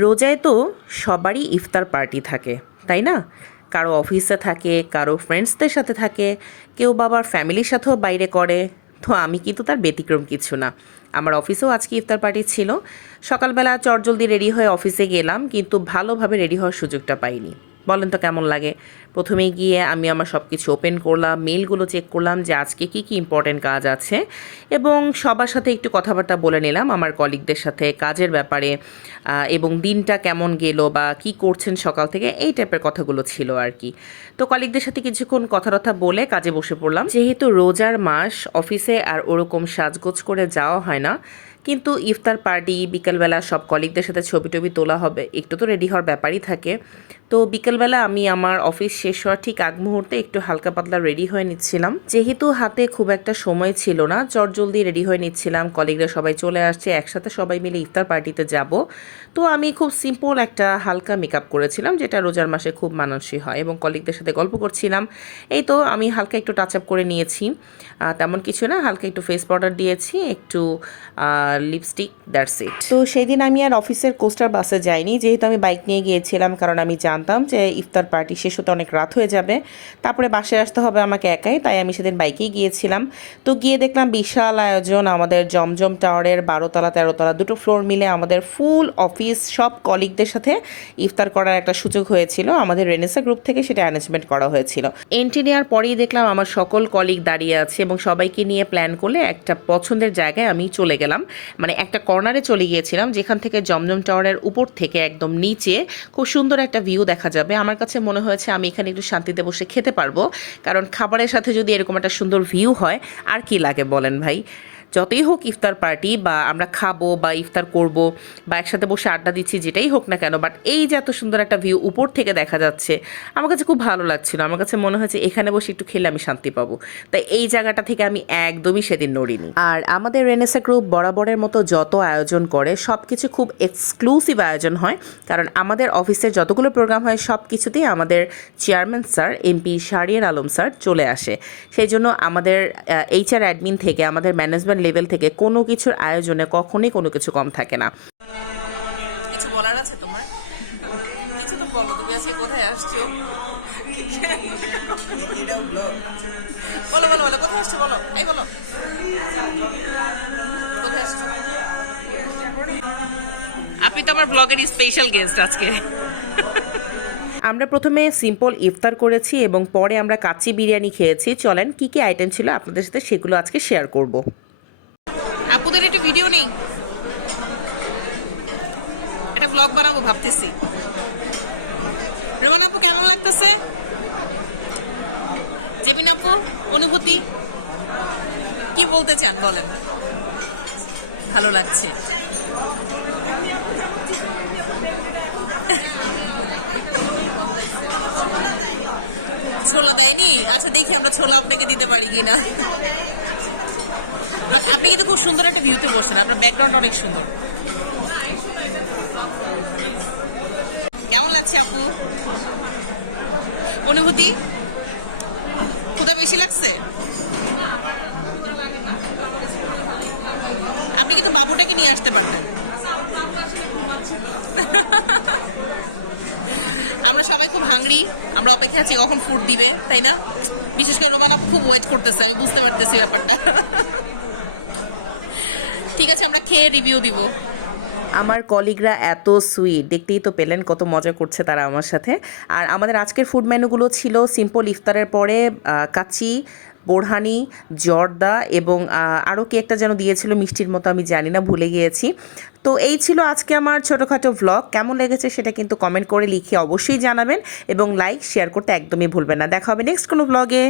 রোজায় তো সবারই ইফতার পার্টি থাকে, তাই না? কারো অফিসে থাকে, কারো ফ্রেন্ডসদের সাথে থাকে, কেউ বাবার ফ্যামিলির সাথেও বাইরে করে। তো আমি কিন্তু তার ব্যতিক্রম কিছু না। আমার অফিসেও আজকে ইফতার পার্টি ছিল। সকালবেলা চটজলদি রেডি হয়ে অফিসে গেলাম, কিন্তু ভালোভাবে রেডি হওয়ার সুযোগটা পাইনি। বলেন তো কেমন লাগে? প্রথমে গিয়ে আমি আমার সব কিছু ওপেন করলাম, মেলগুলো চেক করলাম যে আজকে কী কী ইম্পর্টেন্ট কাজ আছে, এবং সবার সাথে একটু কথাবার্তা বলে নিলাম আমার কলিগদের সাথে কাজের ব্যাপারে, এবং দিনটা কেমন গেল বা কি করছেন সকাল থেকে, এই টাইপের কথাগুলো ছিল আর কি। তো কলিগদের সাথে কিছুক্ষণ কথা বলে কাজে বসে পড়লাম। যেহেতু রোজার মাস, অফিসে আর ওরকম সাজগোজ করে যাওয়া হয় না, কিন্তু ইফতার পার্টি বিকেলবেলা সব কলিগদের সাথে ছবি টবি তোলা হবে, একটু তো রেডি হওয়ার ব্যাপারই থাকে। তো বিকেলবেলা আমি আমার অফিস শেষ হওয়ার ঠিক আগ মুহূর্তে একটু হালকা পাতলা রেডি হয়ে নিচ্ছিলাম। যেহেতু হাতে খুব একটা সময় ছিল না, চটজলদি রেডি হয়ে নিচ্ছিলাম। কলিগরা সবাই চলে আসছে, একসাথে সবাই মিলে ইফতার পার্টিতে যাব। তো আমি খুব সিম্পল একটা হালকা মেকআপ করেছিলাম, যেটা রোজার মাসে খুব মানানসই হয়, এবং কলিগদের সাথে গল্প করছিলাম। এই তো আমি হালকা একটু টাচ আপ করে নিয়েছি, তেমন কিছু না, হালকা একটু ফেস পাউডার দিয়েছি, একটু লিপস্টিক, দ্যাটস ইট। তো সেই দিন আমি আর অফিসের কোস্টার বাসে যাইনি, যেহেতু আমি বাইক নিয়ে গিয়েছিলাম, কারণ আমি জানতাম যে ইফতার পার্টি শেষ হতে অনেক রাত হয়ে যাবে, তারপরে বাসায় আসতে হবে আমাকে একাই, তাই আমি সেদিন বাইকেই গিয়েছিলাম। তো গিয়ে দেখলাম বিশাল আয়োজন, আমাদের জমজম টাওয়ারের 12তলা 13তলা দুটো ফ্লোর মিলে আমাদের ফুল অফিস সব কলিগদের সাথে ইফতার করার একটা সুযোগ হয়েছিল। আমাদের রেনেসা গ্রুপ থেকে সেটা অ্যারেঞ্জমেন্ট করা হয়েছিল। এন্ট্রি নেওয়ার পরেই দেখলাম আমার সকল কলিগ দাঁড়িয়ে আছে, এবং সবাইকে নিয়ে প্ল্যান করলে একটা পছন্দের জায়গায় আমি চলে গেলাম, মানে একটা কর্নারে চলে গিয়েছিলাম, যেখান থেকে জমজম টাওয়ারের উপর থেকে একদম নিচে খুব সুন্দর একটা ভিউ দেখা যাবে। আমার কাছে মনে হয়েছে আমি এখানে একটু শান্তিতে বসে খেতে পারবো, কারণ খাবারের সাথে যদি এরকম একটা সুন্দর ভিউ হয় আর কি লাগে বলেন ভাই? যতই হোক ইফতার পার্টি, বা আমরা খাবো বা ইফতার করব বা একসাথে বসে আড্ডা দিচ্ছি, যেটাই হোক না কেন, বাট এই যে এত সুন্দর একটা ভিউ উপর থেকে দেখা যাচ্ছে, আমার কাছে খুব ভালো লাগছিল। আমার কাছে মনে হয়েছে এখানে বসে একটু খেলে আমি শান্তি পাবো, তাই এই জায়গাটা থেকে আমি একদমই সেদিন নড়িনি। আর আমাদের রেনেসা গ্রুপ বরাবরের মতো যত আয়োজন করে সব কিছু খুব এক্সক্লুসিভ আয়োজন হয়, কারণ আমাদের অফিসের যতগুলো প্রোগ্রাম হয় সব কিছুতেই আমাদের chairman sir, MP Shahriar Alam sir চলে আসে। সেই জন্য আমাদের HR অ্যাডমিন থেকে, আমাদের ম্যানেজমেন্ট লেভেল থেকে কোনো কিছুর আয়োজনে কখনোই কোনো কিছু কম থাকে না। কিছু বলার আছে তোমার? কিছু তো বলো, তুমি আজকে কোথায় আসছো? বলো বলো বলো, কোথায় আসছো বলো, এই বলো কোথায় আসছো? আপনি তো আমার ব্লগের স্পেশাল গেস্ট আজকে। আমরা প্রথমে সিম্পল ইফতার করেছি, এবং পরে আমরা কাচ্চি বিরিয়ানি খেয়েছি। চলেন কি কি আইটেম ছিল আপনাদের সাথে সেগুলো আজকে শেয়ার করব। আপুদের একটু ভিডিও নেই, একটা ব্লগ বানাবো ভাবতেছি। রোমান আপু কেমন লাগতেছে? জেবিন আপু অনুভূতি কি বলতে চান বলেন? ভালো লাগছে। ছোলা দেয়নি? আচ্ছা দেখি আমরা ছোলা আপনাকে দিতে পারি কিনা। আপনি কিন্তু খুব সুন্দর একটা ভিউতে বসছেন, আপনার ব্যাকগ্রাউন্ড অনেক সুন্দর। কেমন লাগছে আপু? অনুভূতি কোথায় বেশি লাগছে? আপনি কিন্তু বাবুটাকে নিয়ে আসতে পারতেন। আমরা সবাই খুব হাংরি, আমরা অপেক্ষা আছি কখন ফুড দিবে, তাই না? বিশেষ করে রোমান আপু খুব ওয়েট করতেছে, আমি বুঝতে পারতেছি ব্যাপারটা। ঠিক আছে, আমরা খেয়ে রিভিউ দিব। আমার কলিগরা এত সুইট, দেখতেই তো পেলেন কত মজা করছে তারা আমার সাথে। আর আমাদের আজকের ফুড মেনুগুলো ছিল সিম্পল ইফতারের পরে কাচ্চি, বোরহানি, জর্দা, এবং আরও কি একটা যেন দিয়েছিল মিষ্টির মতো, আমি জানি না, ভুলে গিয়েছি। তো এই ছিল আজকে আমার ছোটোখাটো ভ্লগ। কেমন লেগেছে সেটা কিন্তু কমেন্ট করে লিখে অবশ্যই জানাবেন, এবং লাইক শেয়ার করতে একদমই ভুলবেন না। দেখা হবে নেক্সট কোনো ভ্লগে।